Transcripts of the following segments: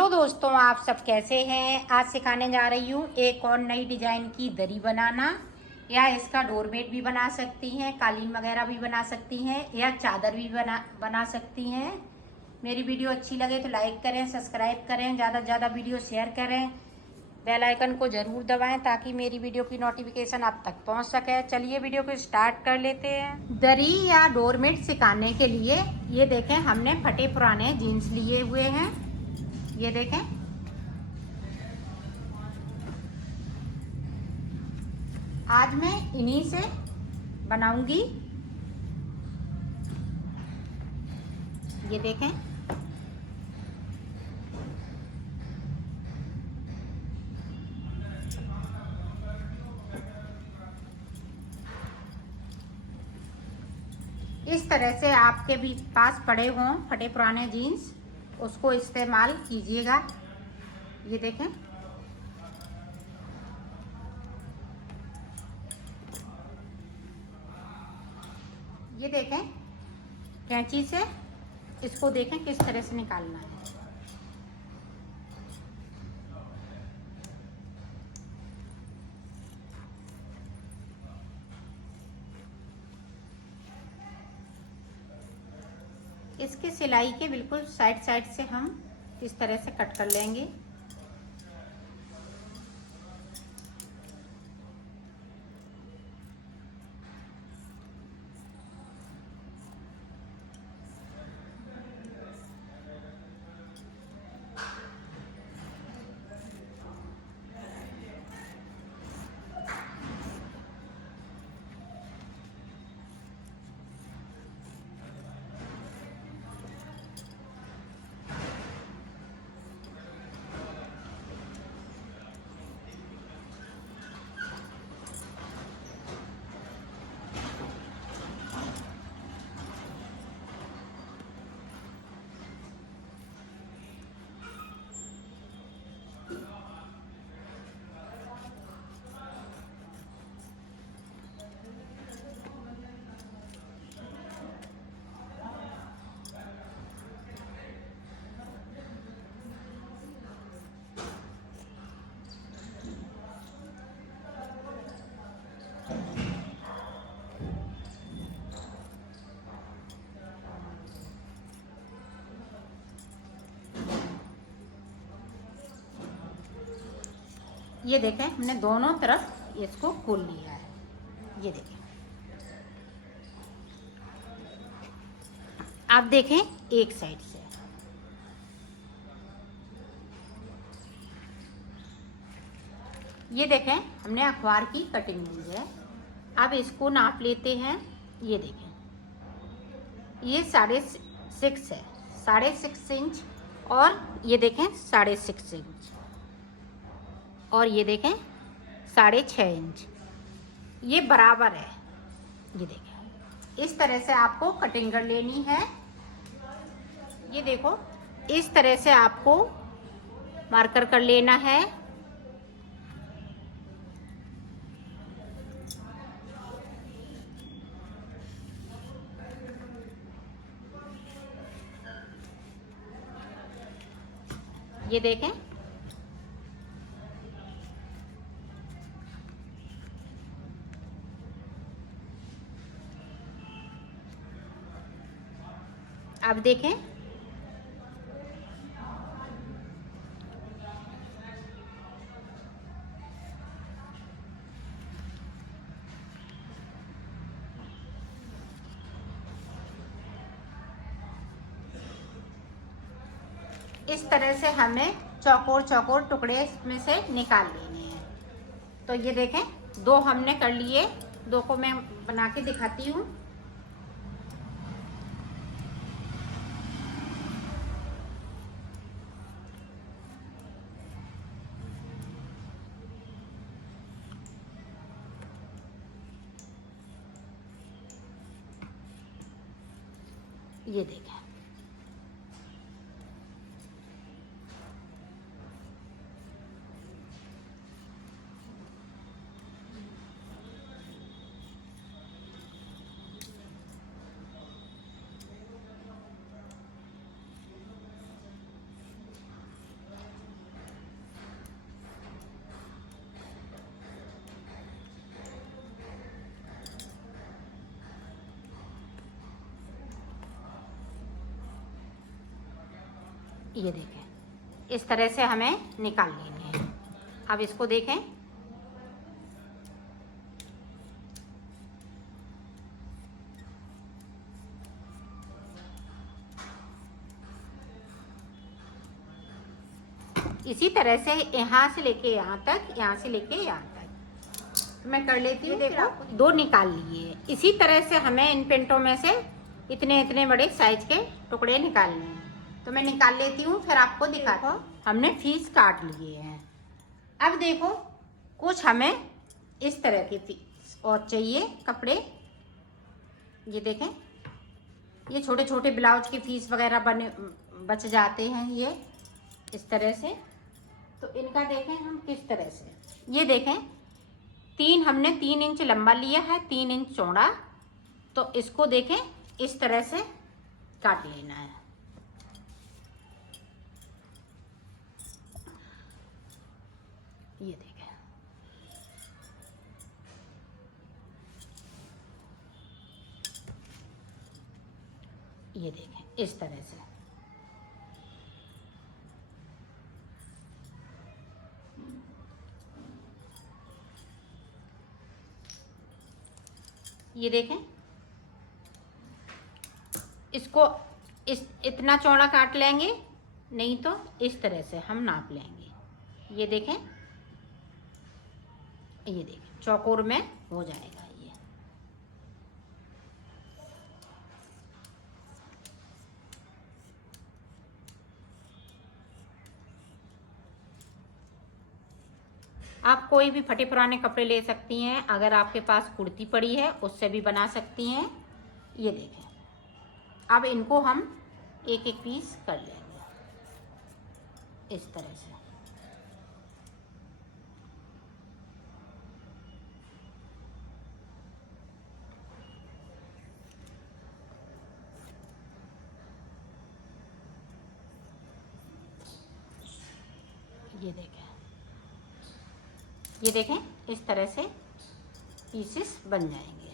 Hello दोस्तों, आप सब कैसे हैं। आज सिखाने जा रही हूँ एक और नई डिजाइन की दरी बनाना, या इसका डोरमेट भी बना सकती हैं, कालीन वगैरह भी बना सकती हैं, या चादर भी बना सकती हैं। मेरी वीडियो अच्छी लगे तो लाइक करें, सब्सक्राइब करें, ज़्यादा से ज़्यादा वीडियो शेयर करें, बेल आइकन को ज़रूर दबाएं ताकि मेरी वीडियो की नोटिफिकेशन आप तक पहुंच सके। चलिए वीडियो को स्टार्ट कर लेते हैं। दरी या डोरमेट सिखाने के लिए ये देखें, हमने फटे पुराने जीन्स लिए हुए हैं। ये देखें, आज मैं इन्हीं से बनाऊंगी। ये देखें, इस तरह से आपके भी पास पड़े हों फटे पुराने जीन्स, उसको इस्तेमाल कीजिएगा। ये देखें, ये देखें, कैंची से इसको देखें किस तरह से निकालना है। इसके सिलाई के बिल्कुल साइड साइड से हम इस तरह से कट कर लेंगे। ये देखें, हमने दोनों तरफ इसको खोल लिया है। ये देखें, आप देखें एक साइड से। ये देखें, हमने अखबार की कटिंग ली है। अब इसको नाप लेते हैं। ये देखें, ये 6.5 है, 6.5 इंच, और ये देखें 6.5 इंच, और ये देखें 6.5 इंच, ये बराबर है। ये देखें, इस तरह से आपको कटिंग कर लेनी है। ये देखो, इस तरह से आपको मार्कर कर लेना है। ये देखें, अब देखें, इस तरह से हमें चौकोर चौकोर टुकड़े में से निकाल लेने हैं। तो ये देखें, 2 हमने कर लिए, 2 को मैं बना के दिखाती हूँ। ये देखें, ये देखें, इस तरह से हमें निकाल लेनी है। अब इसको देखें, इसी तरह से यहाँ से लेके यहाँ तक, यहाँ से लेके यहाँ तक मैं कर लेती हूँ। देखो, 2 निकाल लिए। इसी तरह से हमें इन पेंटों में से इतने इतने बड़े साइज के टुकड़े निकालने हैं। तो मैं निकाल लेती हूँ, फिर आपको दिखाता हूँ। हमने फीस काट लिए हैं। अब देखो, कुछ हमें इस तरह के फीस और चाहिए कपड़े। ये देखें, ये छोटे छोटे ब्लाउज की फीस वगैरह बच जाते हैं ये इस तरह से। तो इनका देखें हम किस तरह से, ये देखें, हमने 3 इंच लंबा लिया है, 3 इंच चौड़ा। तो इसको देखें, इस तरह से काट लेना है। ये देखें, ये देखें, इस तरह से। ये देखें, इसको इतना चौड़ा काट लेंगे, नहीं तो इस तरह से हम नाप लेंगे। ये देखें, ये देखें, चौकोर में हो जाएगा ये। आप कोई भी फटे पुराने कपड़े ले सकती हैं। अगर आपके पास कुर्ती पड़ी है उससे भी बना सकती हैं। ये देखें, अब इनको हम एक एक पीस कर लेंगे इस तरह से। ये देखें, ये देखें, इस तरह से पीसेस बन जाएंगे।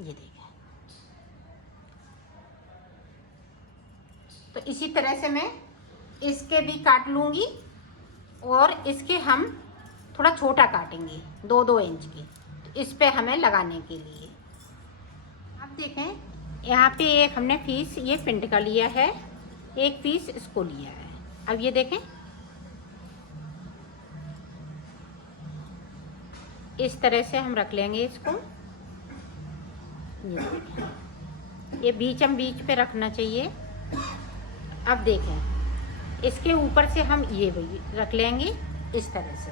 ये देखें, तो इसी तरह से मैं इसके भी काट लूँगी और इसके हम थोड़ा छोटा काटेंगे, 2-2 इंच की, तो इस पे हमें लगाने के लिए। अब देखें, यहाँ पे एक हमने पीस ये प्रिंट का लिया है, एक पीस इसको लिया है। अब ये देखें, इस तरह से हम रख लेंगे इसको। ये बीचम बीच पे रखना चाहिए। अब देखें, इसके ऊपर से हम ये रख लेंगे इस तरह से।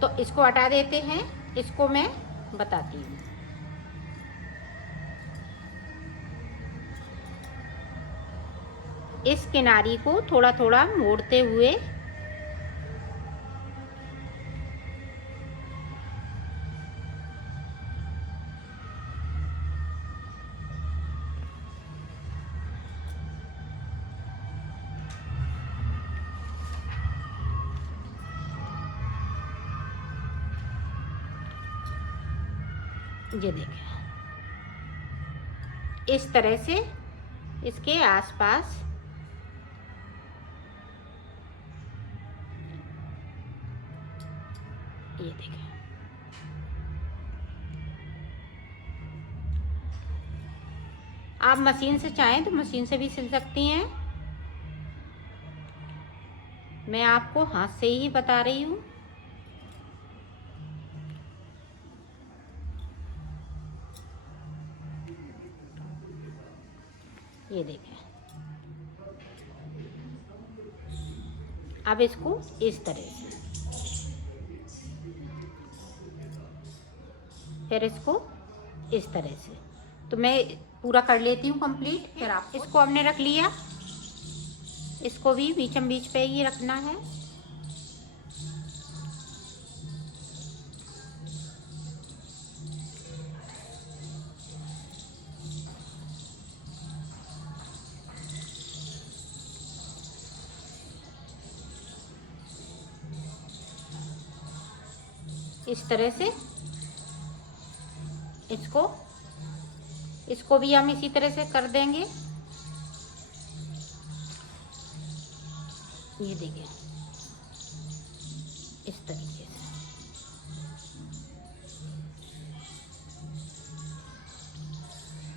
तो इसको हटा देते हैं, इसको मैं बताती हूँ। इस किनारी को थोड़ा थोड़ा मोड़ते हुए ये देखें, इस तरह से इसके आसपास ये देखें। आप मशीन से चाहें तो मशीन से भी सिल सकती हैं। मैं आपको हाथ से ही बता रही हूँ। ये देखें, अब इसको इस तरह से, फिर इसको इस तरह से। तो मैं पूरा कर लेती हूँ कंप्लीट। फिर आप इसको हमने रख लिया, इसको भी बीचम बीच पे ही रखना है। इस तरह से इसको भी हम इसी तरह से कर देंगे। ये देखिए इस तरीके से।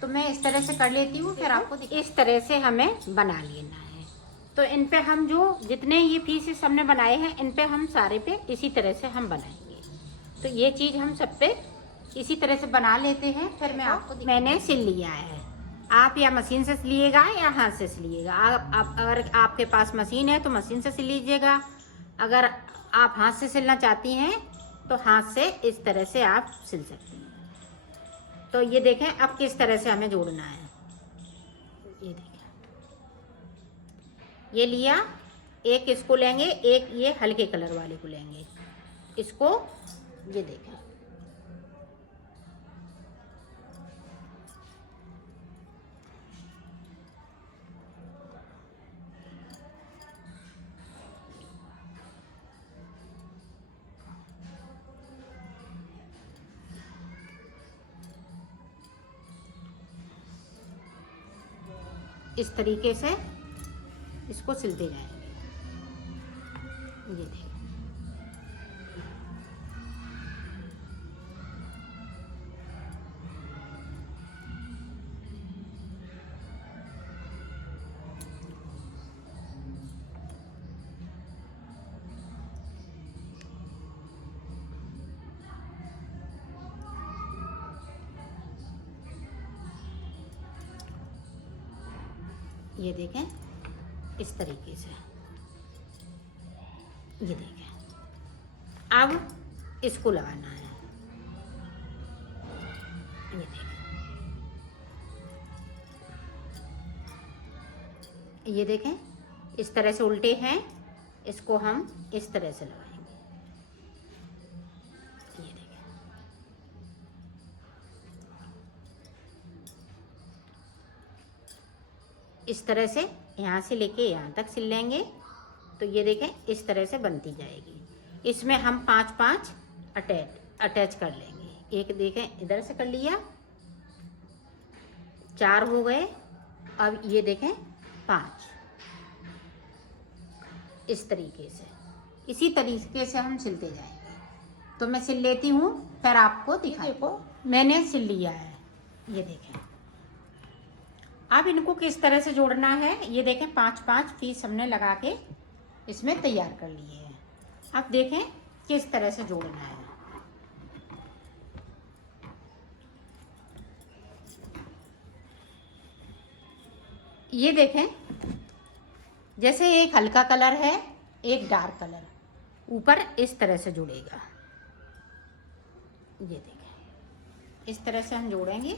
तो मैं इस तरह से कर लेती हूँ, फिर आपको इस तरह से हमें बना लेना है। तो इन पे हम जो जितने ये पीसेस हमने बनाए हैं, इन पे हम सारे पे इसी तरह से हम बनाएंगे। तो ये चीज़ हम सब पे इसी तरह से बना लेते हैं। फिर मैं आपको मैंने सिल लिया है। आप या मशीन से सिलिएगा या हाथ से सिलिएगा। आप अगर आपके पास मशीन है तो मशीन से सिल लीजिएगा। अगर आप हाथ से सिलना चाहती हैं तो हाथ से इस तरह से आप सिल सकती हैं। तो ये देखें अब किस तरह से हमें जोड़ना है। ये देखें, ये लिया, एक इसको लेंगे, एक ये हल्के कलर वाले को लेंगे, इसको ये देखें। इस तरीके से इसको सिलते जाएंगे। ये देखिए, ये देखें इस तरीके से। ये देखें, अब इसको लगाना है। ये देखें, ये देखें इस तरह से उल्टे हैं, इसको हम इस तरह से लगाएंगे। ये देखें, इस तरह से यहाँ से लेके यहाँ तक सिल लेंगे। तो ये देखें इस तरह से बनती जाएगी। इसमें हम 5-5 अटैच कर लेंगे। एक देखें इधर से कर लिया, 4 हो गए। अब ये देखें 5, इस तरीके से, इसी तरीके से हम सिलते जाएंगे। तो मैं सिल लेती हूँ, फिर आपको दिखा। देखो मैंने सिल लिया है। ये देखें, अब इनको किस तरह से जोड़ना है। ये देखें 5-5 पीस हमने लगा के इसमें तैयार कर लिए हैं। अब देखें किस तरह से जोड़ना है। ये देखें, जैसे एक हल्का कलर है, एक डार्क कलर, ऊपर इस तरह से जुड़ेगा। ये देखें इस तरह से हम जोड़ेंगे।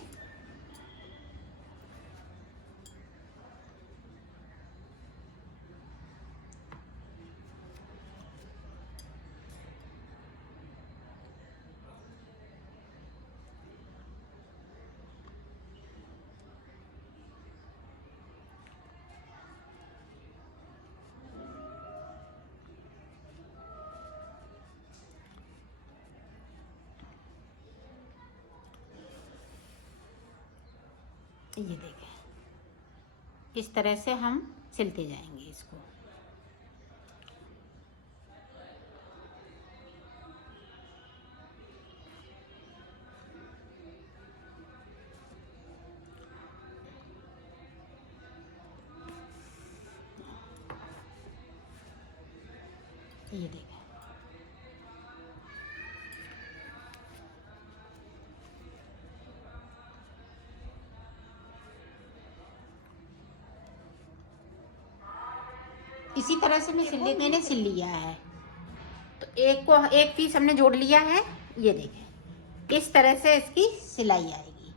ये देखें इस तरह से हम सिलते जाएंगे इसको। ये देखें, इसी तरह से मैंने सिल लिया है। तो एक पीस हमने जोड़ लिया है। ये देखें इस तरह से इसकी सिलाई आएगी।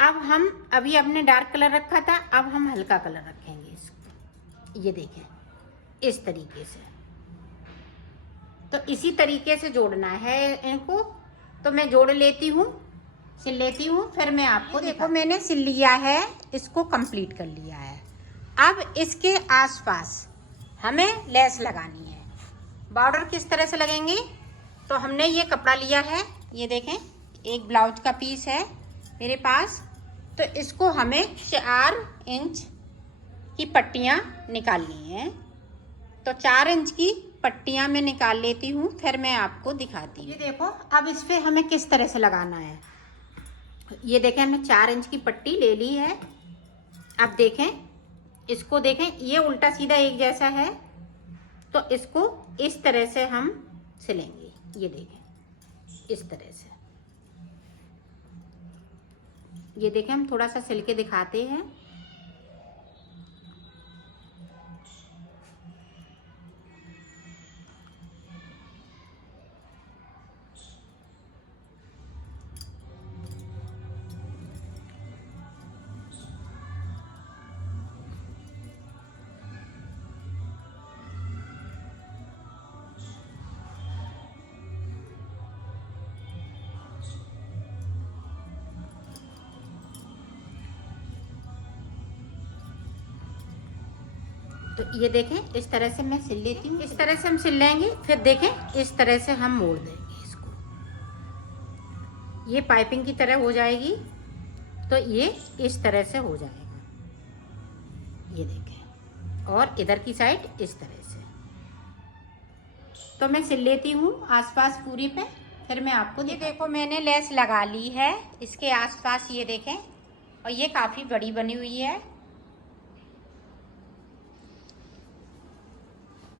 अब हम अभी हमने डार्क कलर रखा था, अब हम हल्का कलर रखेंगे इसको। ये देखें इस तरीके से। तो इसी तरीके से जोड़ना है इनको। तो मैं जोड़ लेती हूँ, सिल लेती हूँ, फिर मैं आपको देखो मैंने सिल लिया है, इसको कंप्लीट कर लिया है। अब इसके आसपास हमें लेस लगानी है। बॉर्डर किस तरह से लगेंगे। तो हमने ये कपड़ा लिया है, ये देखें एक ब्लाउज का पीस है मेरे पास। तो इसको हमें 4 इंच की पट्टियाँ निकालनी हैं। तो तो 4 इंच की पट्टियां मैं निकाल लेती हूँ, फिर मैं आपको दिखाती हूँ। ये देखो अब इस पे हमें किस तरह से लगाना है। ये देखें हमने 4 इंच की पट्टी ले ली है। अब देखें इसको, देखें ये उल्टा सीधा एक जैसा है, तो इसको इस तरह से हम सिलेंगे। ये देखें इस तरह से, ये देखें हम थोड़ा सा सिल के दिखाते हैं। तो ये देखें इस तरह से मैं सिल लेती हूँ। इस तरह से हम सिल लेंगे, फिर देखें इस तरह से हम मोड़ देंगे इसको। ये पाइपिंग की तरह हो जाएगी, तो ये इस तरह से हो जाएगा। ये देखें, और इधर की साइड इस तरह से। तो मैं सिल लेती हूँ आसपास पूरी पे, फिर मैं आपको ये देखो मैंने लेस लगा ली है इसके आसपास। ये देखें, और ये काफ़ी बड़ी बनी हुई है।